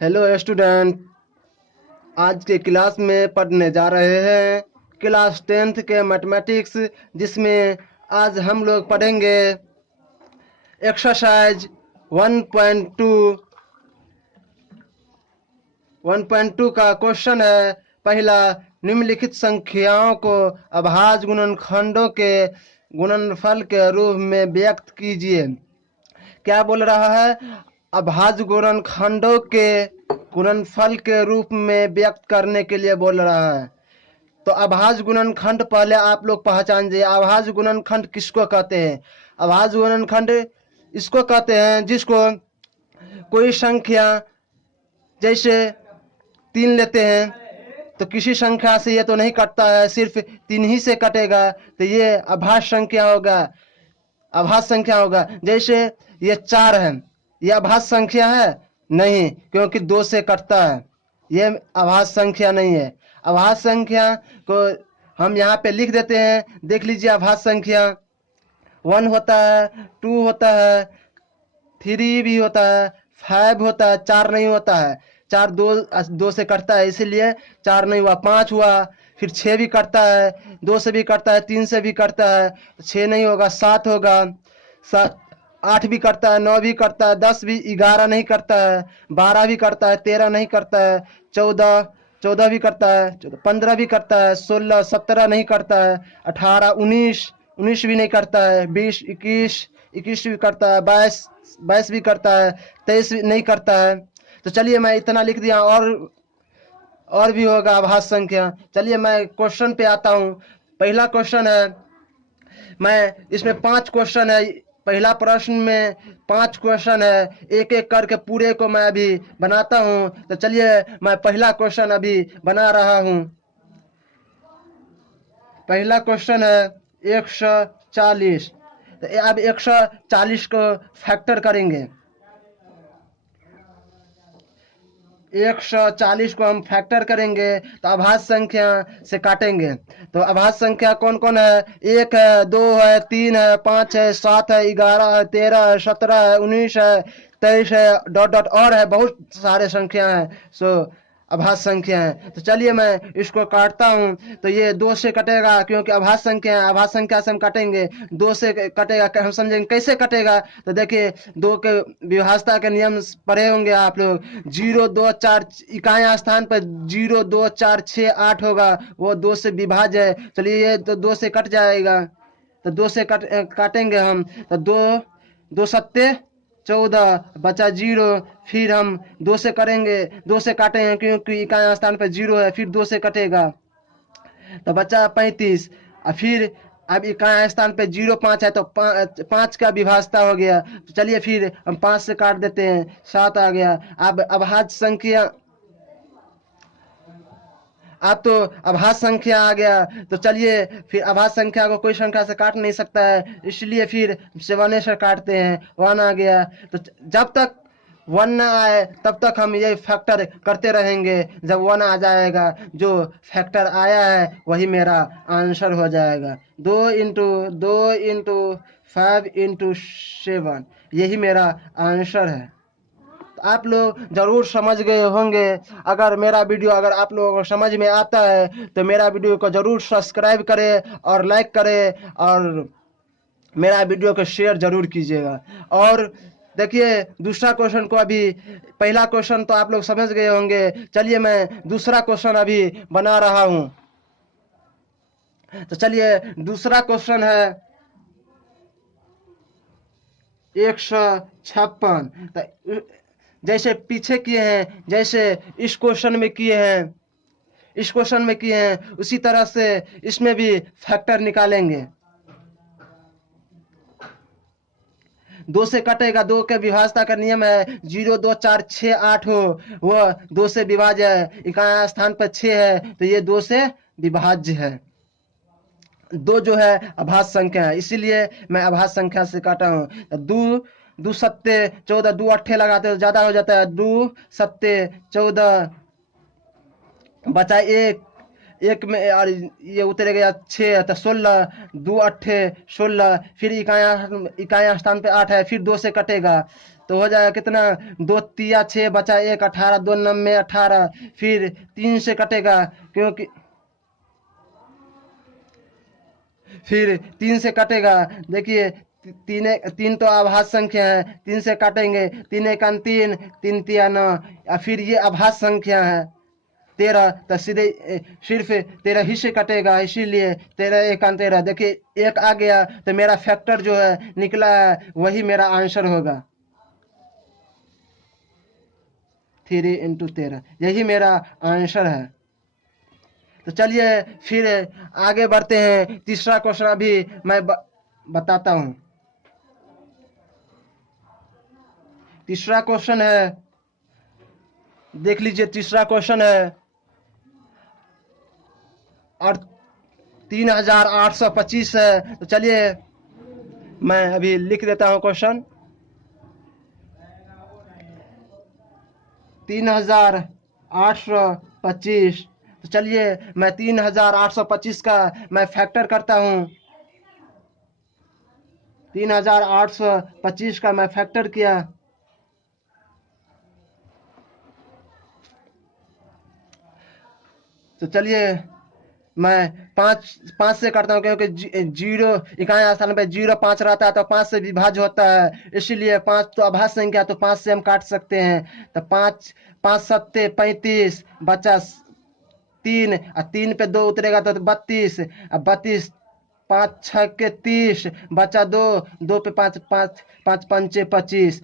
Hello student. आज के class में पढ़ने जा रहे हैं क्लास 10th के मैथमेटिक्स, जिसमें आज हम लोग पढ़ेंगे एक्सरसाइज 1.2। 1.2 का क्वेश्चन है। पहला, निम्नलिखित संख्याओं को अभाज्य गुणनखंडों के गुणनफल के रूप में व्यक्त कीजिए। क्या बोल रहा है? अभाज्य गुणनखंडों के गुणनफल के रूप में व्यक्त करने के लिए बोल रहा है। तो अभाज्य गुणनखंड पहले आप लोग पहचान जाइए। अभाज्य गुणनखंड किसको कहते हैं? अभाज्य गुणनखंड इसको कहते हैं जिसको कोई संख्या जैसे 3 लेते हैं तो किसी संख्या से ये तो नहीं कटता है, सिर्फ 3 ही से कटेगा, तो ये अभाज्य संख्या होगा। अभाज्य संख्या होगा। जैसे ये 4 है, ये अभाज्य संख्या है? नहीं, क्योंकि 2 से कटता है। ये अभाज्य संख्या नहीं है। अभाज्य संख्या को हम यहाँ पे लिख देते हैं। देख लीजिए, अभाज्य संख्या 1 होता है, 2 होता है, 3 भी होता है, 5 होता है, 4 नहीं होता है। 4 दो से कटता है, इसीलिए 4 नहीं हुआ। 5 हुआ, फिर 6 भी कटता है, 2 से भी कटता है, 3 से भी कटता है, 6 नहीं होगा, 7 होगा। 8 भी करता है, 9 भी करता है, 10 भी, 11 नहीं करता है, 12 भी करता है, 13 नहीं करता है, 14 भी करता है, 15 भी करता है, 16, 17 नहीं करता है, 18, 19 भी नहीं करता है, 20, 21 भी करता है, 22 भी करता है, 23 भी नहीं करता है। तो चलिए, मैं इतना लिख दिया। और भी होगा अभाज्य संख्या। चलिए, मैं क्वेश्चन पे आता हूँ। पहला क्वेश्चन है, मैं इसमें 5 क्वेश्चन है। पहला प्रश्न में 5 क्वेश्चन है, एक एक करके पूरे को मैं अभी बनाता हूँ। तो चलिए, मैं पहला क्वेश्चन अभी बना रहा हूँ। पहला क्वेश्चन है 140। तो अब 140 को फैक्टर करेंगे। 140 को हम फैक्टर करेंगे तो अभाज्य संख्या से काटेंगे। तो अभाज्य संख्या कौन कौन है? 1 है, 2 है, 3 है, 5 है, 7 है, 11 है, 13 है, 17 है, 19 है, 23 है, डॉट डॉट और है, बहुत सारे संख्या है। सो अभाज्य संख्या है। तो चलिए, मैं इसको काटता हूँ। तो ये 2 से कटेगा, क्योंकि अभाज्य संख्या है। अभाज्य संख्या से हम काटेंगे, 2 से कटेगा। हम समझेंगे कैसे कटेगा। तो देखिए, 2 के विभाज्यता के नियम पढ़े होंगे आप लोग। 0, 2, 4 इकाई स्थान पर 0, 2, 4, 6, 8 होगा, वो 2 से विभाज्य है। चलिए, ये तो 2 से कट जाएगा। तो 2 से काटेंगे हम। तो 2 सत्ते 14, बचा 0। फिर हम 2 से करेंगे, 2 से काटेंगे क्योंकि इकाई स्थान पर 0 है। फिर 2 से कटेगा तो बचा 35। और फिर अब इकाई स्थान पे 0, 5 है, तो 5 का विभाज्यता हो गया। तो चलिए, फिर हम 5 से काट देते हैं, 7 आ गया। अब अभाज्य संख्या, अब तो अभाज्य संख्या आ गया। तो चलिए, फिर अभाज्य संख्या को कोई संख्या से काट नहीं सकता है, इसलिए फिर 7 से काटते हैं। 1 आ गया। तो जब तक 1 ना आए तब तक हम ये फैक्टर करते रहेंगे। जब 1 आ जाएगा, जो फैक्टर आया है वही मेरा आंसर हो जाएगा। 2 × 5 × 7, यही मेरा आंसर है। आप लोग जरूर समझ गए होंगे। अगर मेरा वीडियो अगर आप लोगों को समझ में आता है तो मेरा वीडियो को जरूर सब्सक्राइब करें और लाइक करें, और मेरा वीडियो को शेयर जरूर कीजिएगा। और देखिए, दूसरा क्वेश्चन को अभी, पहला क्वेश्चन तो आप लोग समझ गए होंगे। चलिए, मैं दूसरा क्वेश्चन अभी बना रहा हूं। तो चलिए, दूसरा क्वेश्चन है 156। जैसे पीछे किए हैं, जैसे इस क्वेश्चन में किए हैं, उसी तरह से इसमें भी फैक्टर निकालेंगे। 2 से कटेगा, 2 के विभाज्यता का नियम है 0, 2, 4, 6, 8 हो, वह 2 से विभाज्य है। इकाई स्थान पर 6 है, तो ये 2 से विभाज्य है। 2 जो है अभाज्य संख्या है, इसीलिए मैं अभाज्य संख्या से काटा हूँ। 2 सत्ते 14, 2 अट्ठे लगाते तो ज्यादा हो जाता है। 2 सत्ते 14, बचा 1 में, और ये उतरे गया 6, तो 16, 2 अट्ठे 16। फिर इकाई स्थान पे 8 है, फिर 2 से कटेगा। तो हो जाएगा कितना, 2 तिया 6 बचा 1 18, 2 9 18, फिर 3 से कटेगा क्योंकि फिर 3 से कटेगा। देखिए तीन तो आभास संख्या है, 3 से काटेंगे, 3 1 3, 3 तिया 9, और फिर ये आभास संख्या है 13, तो सीधे सिर्फ 13 ही से कटेगा, इसीलिए 13 1 13। देखिए 1 आ गया तो मेरा फैक्टर जो है निकला है, वही मेरा आंसर होगा, 3 × 13, यही मेरा आंसर है। तो चलिए फिर आगे बढ़ते हैं, तीसरा क्वेश्चन अभी मैं बताता हूं। तीसरा क्वेश्चन है, देख लीजिए तीसरा क्वेश्चन है, और 3825 है। तो चलिए मैं अभी लिख देता हूं क्वेश्चन। 3825। तो चलिए मैं 3825 का मैं फैक्टर करता हूं। 3825 का मैं फैक्टर किया, तो चलिए मैं 5 से करता हूँ, क्योंकि जीरो इकाई स्थान पे 0 5 रहता है तो 5 से विभाज्य होता है, इसीलिए 5 तो अभाज्य संख्या, तो 5 से हम काट सकते हैं। तो 5 5 7 35, बचा 3, और 3 पे 2 उतरेगा तो 32, और 32 5 6 के 30, बचा 2, 2 पे 5 5 5 5 25।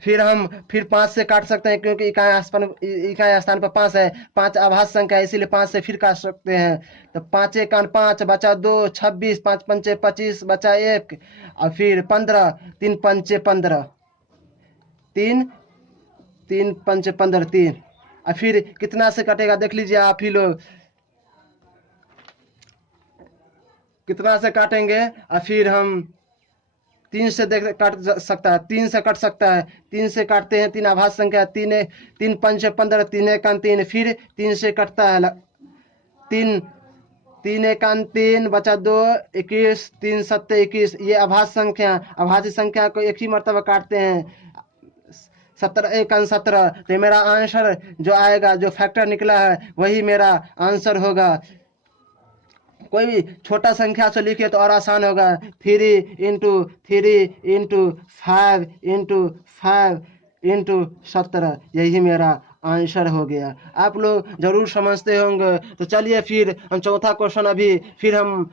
फिर हम फिर 5 से काट सकते हैं, क्योंकि इकाई स्थान पर 5 है, 5 आभास संख्या है, इसीलिए 5 से फिर काट सकते हैं। तो 5 1 5, बचा 2, 26, 5 5 25, बचा 1, और फिर 15, 3 5 15, 3 3 5 15 3, और फिर कितना से कटेगा देख लीजिए आप ही लोग, कितना से काटेंगे। और फिर हम 3 से देख काट सकता है, 3 से कट सकता है, 3 से काटते हैं, 3 आभास संख्या, 3 5 15, 3 1 3, फिर 3 से कटता है, 3 3 1 3, बचा 2 21, 3 7 21, ये आभास संख्या, आभासी संख्या को एक ही मरतबा काटते हैं, 17 1 17। तो मेरा आंसर जो आएगा, जो फैक्टर निकला है, वही मेरा आंसर होगा। कोई भी छोटा संख्या से लिखे तो और आसान होगा, 3 × 3 × 5 × 5 × 17, यही मेरा आंसर हो गया। आप लोग जरूर समझते होंगे। तो चलिए फिर हम चौथा क्वेश्चन अभी फिर हम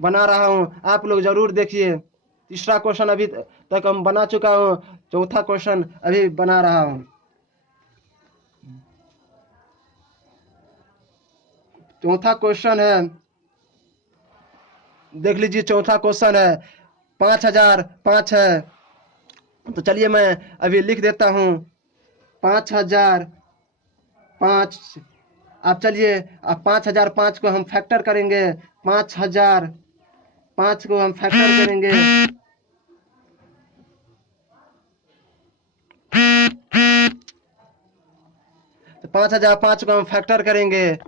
बना रहा हूँ, आप लोग जरूर देखिए। तीसरा क्वेश्चन अभी तक हम बना चुका हूँ, चौथा क्वेश्चन अभी बना रहा हूँ। चौथा क्वेश्चन है, देख लीजिए चौथा क्वेश्चन है, 5005 है। तो चलिए मैं अभी लिख देता हूँ, 5005। अब चलिए अब 5005 को हम फैक्टर करेंगे, 5005 को हम फैक्टर करेंगे, तो 5005 को हम फैक्टर करेंगे।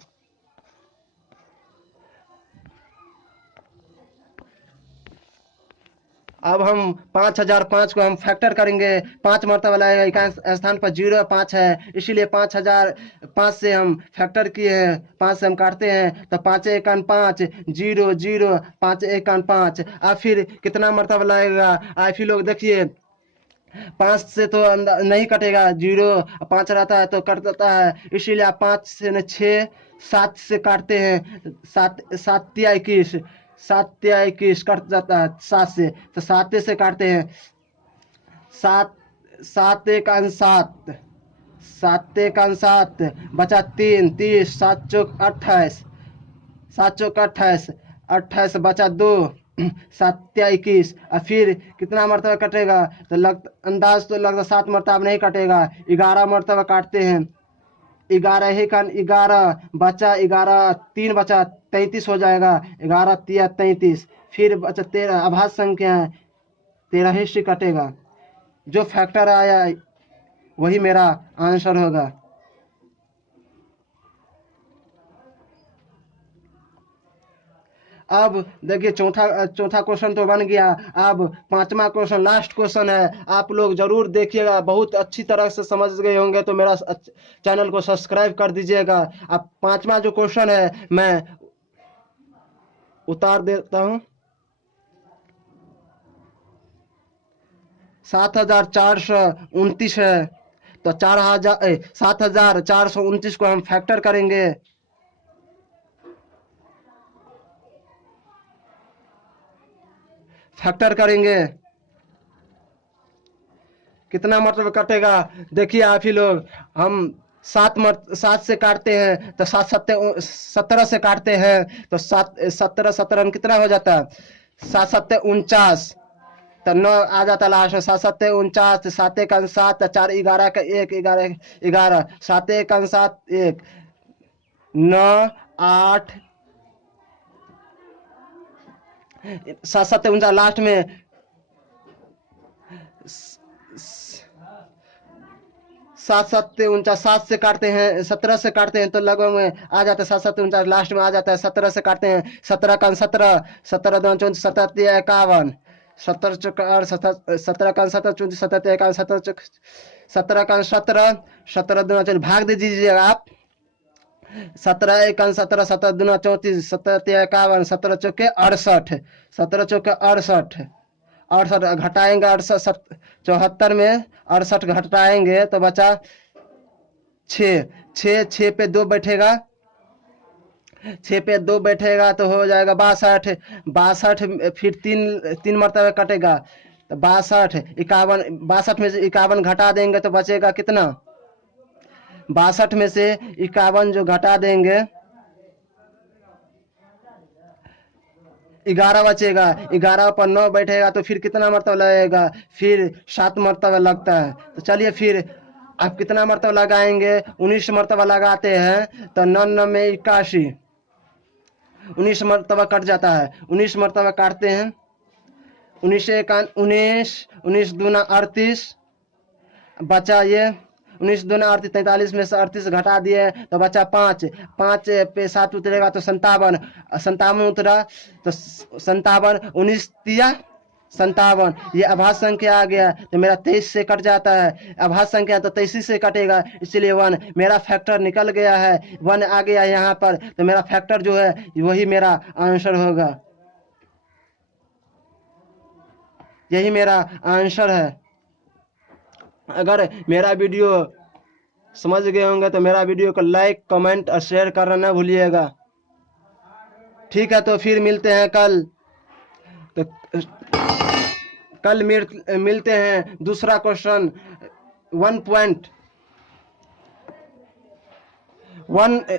अब हम 5005 को हम फैक्टर करेंगे, 5 मरतबा लाएगा, इकाई स्थान पर 0 5 है, इसीलिए 5005 से हम फैक्टर किए हैं, 5 से हम काटते हैं, तो 5 1 5, 0 0, 5 1 5। अब फिर कितना मरतबा लाएगा, आप ही लोग देखिए, 5 से तो नहीं कटेगा, 0 5 रहता है तो कट जाता है, इसीलिए आप 5 से 6 7 से काटते हैं, 7 7 तिया 21, 7 तिया 21 कट जाता है 7 से, तो 7 से काटते हैं, 7 7 1 7, 7 1 7, बचा 3 30, 7 चौक 28, 7 चौक 28, 28 बचा 2, 7 तिया 21, और फिर कितना मरतबा कटेगा, तो अंदाज तो लगता 7 मरतबा नहीं कटेगा, 11 मरतबा काटते हैं, 11 ही का 11, बचा 11, 3 बचा 33 हो जाएगा, 11 तिया 33, फिर बचा 13, आभास संख्या है, 13 ही से कटेगा, जो फैक्टर आया वही मेरा आंसर होगा। अब देखिए चौथा चौथा क्वेश्चन तो बन गया। अब पांचवा क्वेश्चन लास्ट क्वेश्चन है, आप लोग जरूर देखिएगा, बहुत अच्छी तरह से समझ गए होंगे तो मेरा चैनल को सब्सक्राइब कर दीजिएगा। अब पांचवा जो क्वेश्चन है मैं उतार देता हूं। 7429 है, तो 7429 को हम फैक्टर करेंगे। फैक्टर करेंगे कितना मतलब कटेगा, देखिए आप ही लोग, हम 7 से काटते हैं तो 17 से काटते हैं तो 17 में कितना हो जाता है, 7 7 49, तो 9 आ जाता लास्ट में, 7 7 49, 7 1 7, 4 11 का 1 11 11, 7 1 7 1, 9 8, 7 7 49 लास्ट में 7 7 49, 7 से काटते हैं 17 से काटते हैं तो लगभग में आ जाता है 7 7 49, लास्ट में आ जाता है 17 से काटते हैं, 17 का 17, 17 2 34, 17 51, 17 चौका 17 का 17 34, 17 51, 17 का 17, 17 2 34, भाग दे दीजिएगा आप, 17 1 17, 17 2 34, 17 51, 17 चौके 68, 17 चौके 68, 68 घटाएंगे 68, 74 में 68 घटाएंगे तो बचा 6, 6 पे 2 बैठेगा, 6 पे 2 बैठेगा तो हो जाएगा 62, 62 फिर तीन मरतबा कटेगा तो 62, 51, 62 में से 51 घटा देंगे तो बचेगा कितना, 62 में से 51 जो घटा देंगे 11 बचेगा, 11 पर 9 बैठेगा तो फिर कितना मरतबा लगेगा, फिर 7 मरतबा लगता है। तो चलिए फिर आप कितना मरतबा लगाएंगे, 19 मरतबा लगाते हैं तो 9 में 81, 19 मरतबा कट जाता है, 19 मरतबा काटते हैं, 19 1 19, 19 दूना 38, बचा ये 19 दूना 38, 43 में से 38 घटा दिए तो बचा 5, 5 पे 7 उतरेगा तो 57, 57 उतरा तो 57, 19 दिया 57, ये अभाज्य संख्या आ गया तो मेरा 23 से कट जाता है, अभाज्य संख्या तो 23 से कटेगा इसलिए 1, मेरा फैक्टर निकल गया है, 1 आ गया यहाँ पर तो मेरा फैक्टर जो है वही मेरा आंसर होगा, यही मेरा आंसर है। अगर मेरा वीडियो समझ गए होंगे तो मेरा वीडियो को लाइक कमेंट और शेयर करना ना भूलिएगा। ठीक है, तो फिर मिलते हैं कल, तो कल मिलते हैं दूसरा क्वेश्चन 1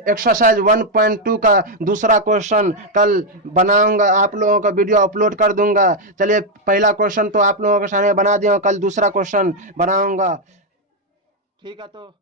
एक्सरसाइज 1.2 का दूसरा क्वेश्चन कल बनाऊंगा, आप लोगों का वीडियो अपलोड कर दूंगा। चलिए पहला क्वेश्चन तो आप लोगों के सामने बना दिया, कल दूसरा क्वेश्चन बनाऊंगा। ठीक है, तो